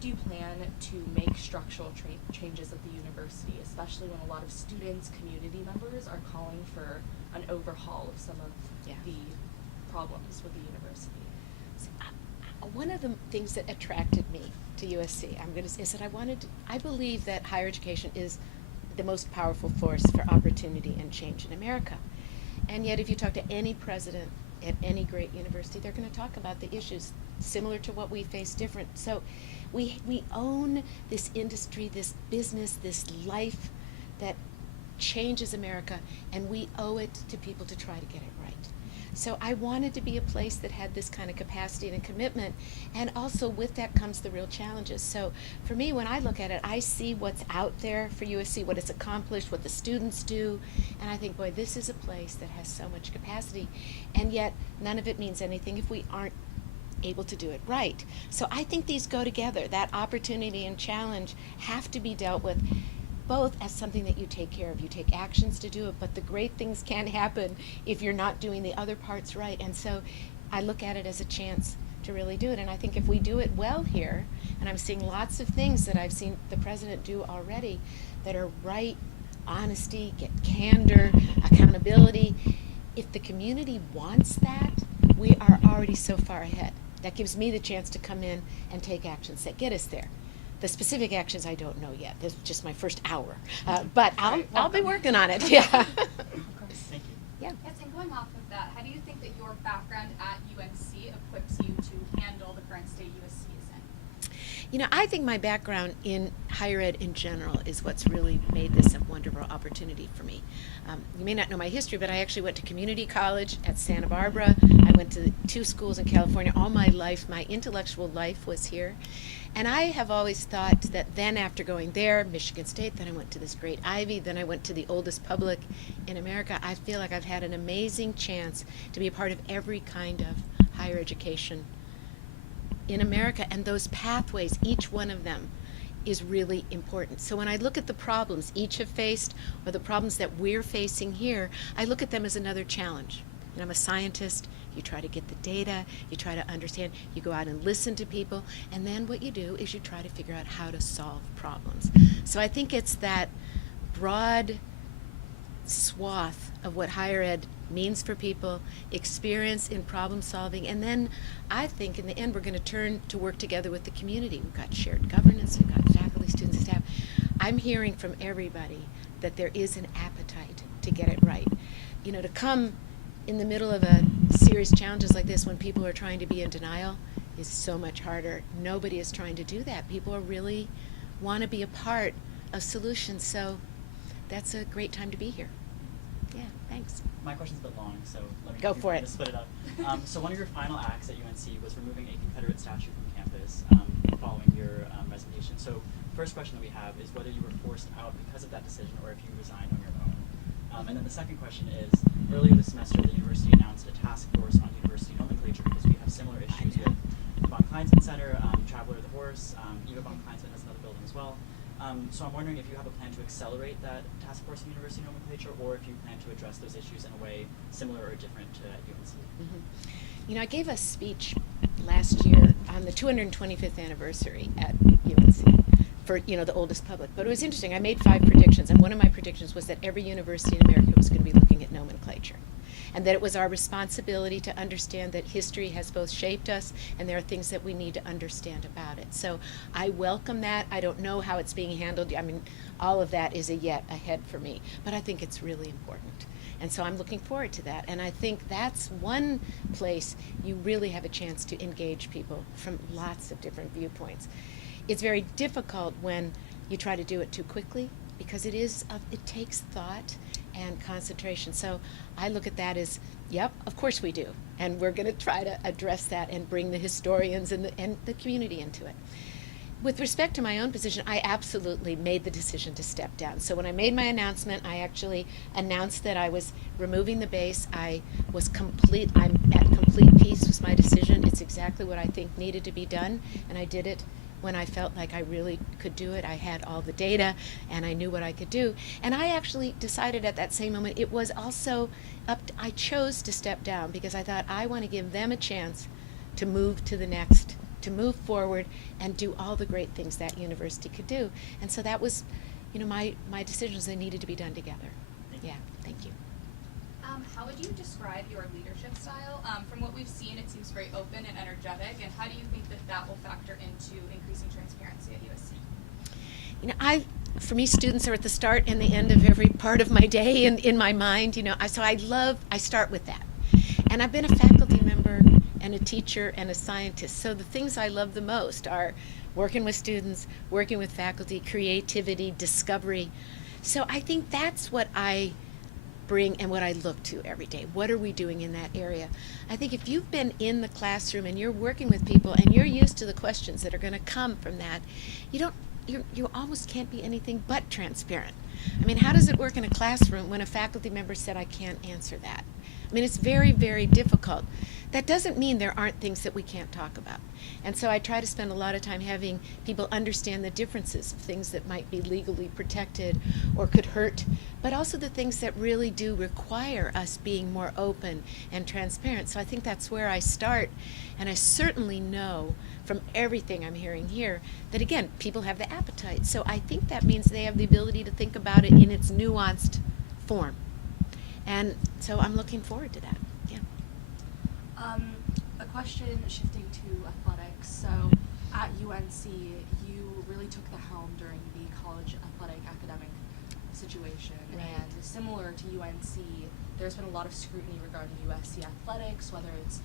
do you plan to make structural changes at the university, especially when a lot of students, community members are calling for an overhaul of some of the problems with the university? One of the things that attracted me to USC, is that I believe that higher education is the most powerful force for opportunity and change in America. And yet, if you talk to any president at any great university, they're going to talk about the issues similar to what we face different. So we own this industry, this business, this life that changes America, and we owe it to people to try to get it right. So I wanted to be a place that had this kind of capacity and commitment, and also with that comes the real challenges. So for me, when I look at it, I see what's out there for USC, what it's accomplished, what the students do, and I think, boy, this is a place that has so much capacity, and yet none of it means anything if we aren't able to do it right. So I think these go together. That opportunity and challenge have to be dealt with both as something that you take care of. You take actions to do it, but the great things can't happen if you're not doing the other parts right. And so I look at it as a chance to really do it. And I think if we do it well here, and I'm seeing lots of things that I've seen the president do already that are right, honesty, get candor, accountability. If the community wants that, we are already so far ahead. That gives me the chance to come in and take actions that get us there. The specific actions I don't know yet. This is just my first hour, but I'll be working on it. Yeah. Thank you. Yeah. Yes, and going off of that, how do you think that your background at UNC equips you to handle the current state USC is in? You know, I think my background in higher ed in general is what's really made this a wonderful opportunity for me. You may not know my history, but I actually went to community college at Santa Barbara. I went to 2 schools in California. All my life, my intellectual life was here. And I have always thought that then after going there, Michigan State, then I went to this great Ivy, then I went to the oldest public in America, I feel like I've had an amazing chance to be a part of every kind of higher education in America. And those pathways, each one of them, is really important. So when I look at the problems each have faced, or the problems that we're facing here, I look at them as another challenge. And I'm a scientist. You try to get the data, you try to understand, you go out and listen to people, and then what you do is you try to figure out how to solve problems. So I think it's that broad swath of what higher ed means for people, experience in problem solving, and then I think in the end we're going to turn to work together with the community. We've got shared governance, we've got faculty, students, and staff. I'm hearing from everybody that there is an appetite to get it right. You know, to come in the middle of a serious challenges like this when people are trying to be in denial is so much harder. Nobody is trying to do that. People are really want to be a part of solutions, so that's a great time to be here. Yeah, thanks. My question's a bit long, so let me Go for it. split it up. So one of your final acts at UNC was removing a Confederate statue from campus following your resignation. So first question that we have is whether you were forced out because of that decision or if you resigned on your own. And then the second question is, earlier this semester the university announced a task force on university nomenclature because we have similar issues with the Von Kleinsman Center, Traveler the Horse, Eva Von Kleinsman has another building as well. So I'm wondering if you have a plan to accelerate that task force on university nomenclature, or if you plan to address those issues in a way similar or different to at UNC. Mm-hmm. You know, I gave a speech last year on the 225th anniversary at UNC for, you know, the oldest public. But it was interesting. I made 5 predictions, and one of my predictions was that every university in America was going to be looking at nomenclature, and that it was our responsibility to understand that history has both shaped us and there are things that we need to understand about it. So I welcome that. I don't know how it's being handled. I mean, all of that is a yet ahead for me, but I think it's really important. And so I'm looking forward to that. And I think that's one place you really have a chance to engage people from lots of different viewpoints. It's very difficult when you try to do it too quickly because it takes thought and concentration. So I look at that as, yep, of course we do. And we're going to try to address that and bring the historians and the community into it. With respect to my own position, I absolutely made the decision to step down. So when I made my announcement, I actually announced that I was removing the base. I'm at complete peace with my decision. It's exactly what I think needed to be done, and I did it when I felt like I really could do it. I had all the data, and I knew what I could do. And I actually decided at that same moment, it was also I chose to step down because I thought I want to give them a chance to move to the next to move forward and do all the great things that university could do. And so that was, my decisions, they needed to be done together. Yeah, thank you. How would you describe your leadership style? From what we've seen, it seems very open and energetic, and how do you think that will factor into increasing transparency at USC? For me, students are at the start and the end of every part of my day and in my mind, so I start with that. And I've been a faculty member and a teacher and a scientist, so the things I love the most are working with students, working with faculty, creativity, discovery. So I think that's what I bring and what I look to every day. What are we doing in that area? I think if you've been in the classroom and you're working with people and you're used to the questions that are going to come from that, you almost can't be anything but transparent. I mean, how does it work in a classroom when a faculty member said, I can't answer that? I mean, it's very, very difficult. That doesn't mean there aren't things that we can't talk about. And so I try to spend a lot of time having people understand the differences of things that might be legally protected or could hurt, but also the things that really do require us being more open and transparent. So I think that's where I start. And I certainly know from everything I'm hearing here that, again, people have the appetite. So I think that means they have the ability to think about it in its nuanced form. And so I'm looking forward to that. Yeah. A question shifting to athletics. So at UNC, you really took the helm during the college athletic academic situation. Right. And similar to UNC, there's been a lot of scrutiny regarding USC athletics, whether it's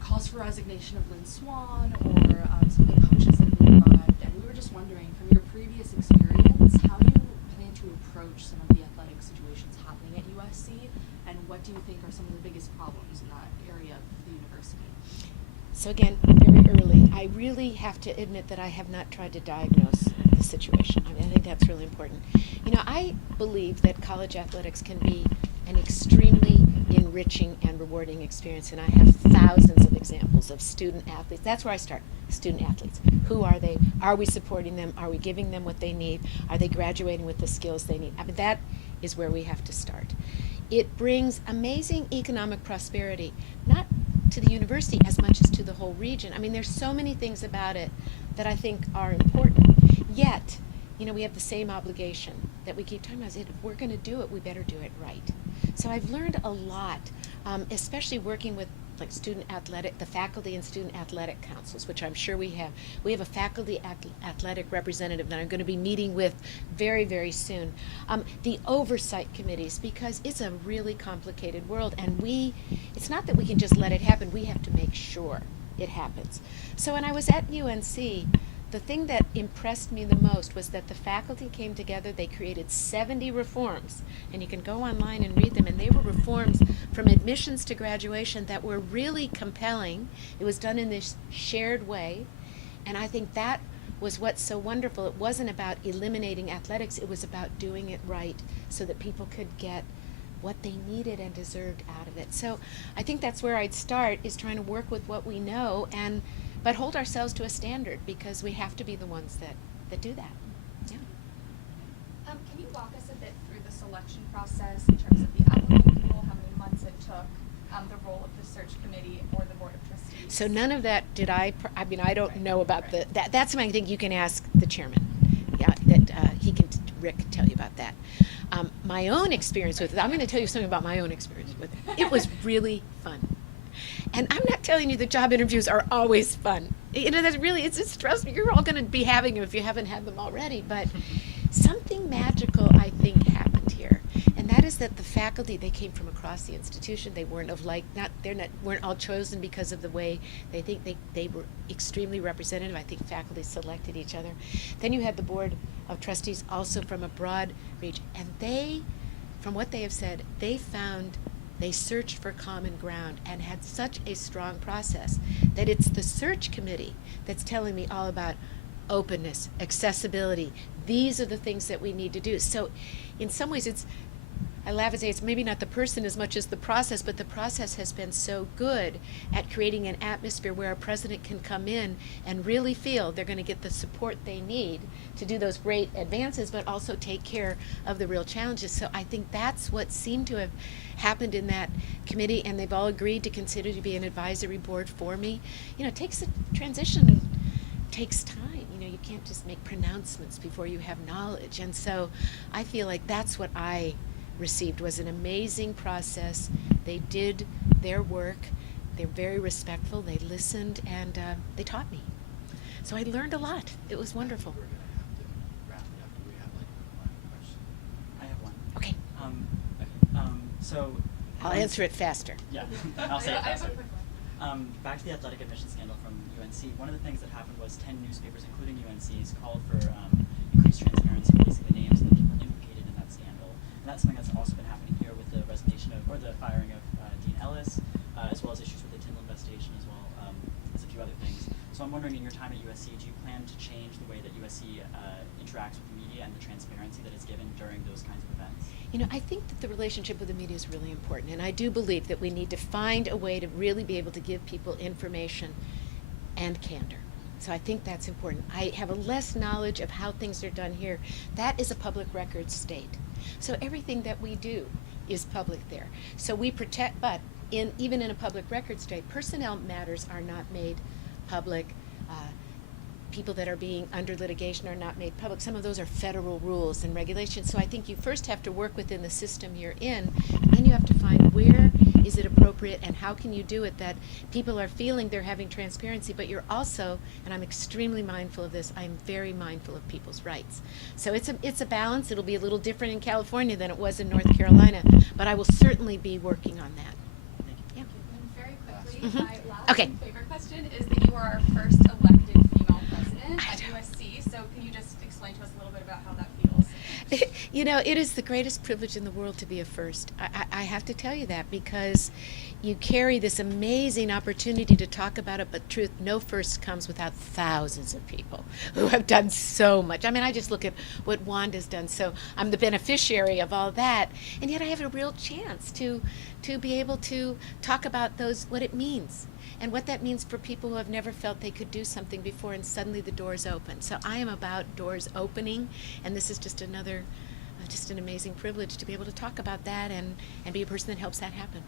calls for resignation of Lynn Swan or some of the coaches that we revived. And we were just wondering, from your previous experience, how do you plan to approach some of the athletic situations happening at USC, and what do you think are some of the biggest problems in that area of the university? So again, very early, I really have to admit that I have not tried to diagnose the situation. I think that's really important. I believe that college athletics can be an extremely enriching and rewarding experience, and I have thousands of examples of student athletes. That's where I start. Student athletes. Who are they? Are we supporting them? Are we giving them what they need? Are they graduating with the skills they need? I mean, that is where we have to start. It brings amazing economic prosperity, not to the university as much as to the whole region. I mean, there's so many things about it that I think are important. Yet, we have the same obligation that we keep talking about. If we're going to do it, we better do it right. So I've learned a lot, especially working with the faculty and student athletic councils, which I'm sure we have. We have a faculty athletic representative that I'm going to be meeting with very, very soon. The oversight committees, because it's a really complicated world, and it's not that we can just let it happen. We have to make sure it happens. So when I was at UNC, the thing that impressed me the most was that the faculty came together. They created 70 reforms, and you can go online and read them, and they were reforms from admissions to graduation that were really compelling. It was done in this shared way, and I think that was what's so wonderful. It wasn't about eliminating athletics. It was about doing it right so that people could get what they needed and deserved out of it. So I think that's where I'd start, is trying to work with what we know, but hold ourselves to a standard, because we have to be the ones that do that. Yeah. Can you walk us a bit through the selection process in terms of the applicant pool, how many months it took, the role of the search committee or the board of trustees? So none of that did I don't know about that's something I think you can ask the chairman. Yeah, Rick can tell you about that. My own experience with it, I'm going to tell you something about my own experience with it. It was really fun. And I'm not telling you that job interviews are always fun. That's really, it's trust me, you're all going to be having them if you haven't had them already. But something magical, I think, happened here. And that is that the faculty, they came from across the institution. They weren't weren't all chosen because of the way they think. They were extremely representative. I think faculty selected each other. Then you had the board of trustees also from a broad reach. And they, from what they have said, they searched for common ground and had such a strong process that it's the search committee that's telling me all about openness, accessibility. These are the things that we need to do. So in some ways I laugh and say it's maybe not the person as much as the process, but the process has been so good at creating an atmosphere where a president can come in and really feel they're going to get the support they need to do those great advances, but also take care of the real challenges. So I think that's what seemed to have happened in that committee, and they've all agreed to consider to be an advisory board for me. You know, it takes a transition, takes time. You know, you can't just make pronouncements before you have knowledge. And so I feel like that's what I received, was an amazing process. They did their work. They're very respectful. They listened, and they taught me. So I learned a lot. It was wonderful. We're going to have to wrap it up. Do we have like one question? I have one. Okay. So I'll answer it faster. Yeah, I'll say it I have a faster. quick one. Back to the athletic admission scandal from UNC. One of the things that happened was 10 newspapers, including UNC's, called for increased transparency, releasing the names of the people implicated in that scandal. And that's something that's also been happening here with the resignation of, or the firing of Dean Ellis, as well as issues with the Tyndall investigation as well as a few other things. So I'm wondering, in your time at USC, do you plan to change the way that USC interacts with the media and the transparency that is given during those kinds of events? You know, I think that the relationship with the media is really important, and I do believe that we need to find a way to really be able to give people information and candor. So I think that's important. I have a less knowledge of how things are done here. That is a public record state. So everything that we do is public there. So we protect, but even in a public record state, personnel matters are not made public. People that are being under litigation are not made public. Some of those are federal rules and regulations. So I think you first have to work within the system you're in, and then you have to find where is it appropriate and how can you do it that people are feeling they're having transparency, but you're also, and I'm extremely mindful of this, I'm very mindful of people's rights. So it's a balance. It'll be a little different in California than it was in North Carolina, but I will certainly be working on that. Thank you. Yeah. And very quickly, Mhm. my last Okay. and favorite question is that you are our first elected female president I at know. USC. So can you just explain to us a little bit about how that feels? You know, it is the greatest privilege in the world to be a first. I have to tell you that, because you carry this amazing opportunity to talk about it, but truth, no first comes without thousands of people who have done so much. I mean, I just look at what Wanda's done, so I'm the beneficiary of all that, and yet I have a real chance to be able to talk about what it means, and what that means for people who have never felt they could do something before, and suddenly the doors open. So I am about doors opening, and this is just an amazing privilege to be able to talk about that and be a person that helps that happen.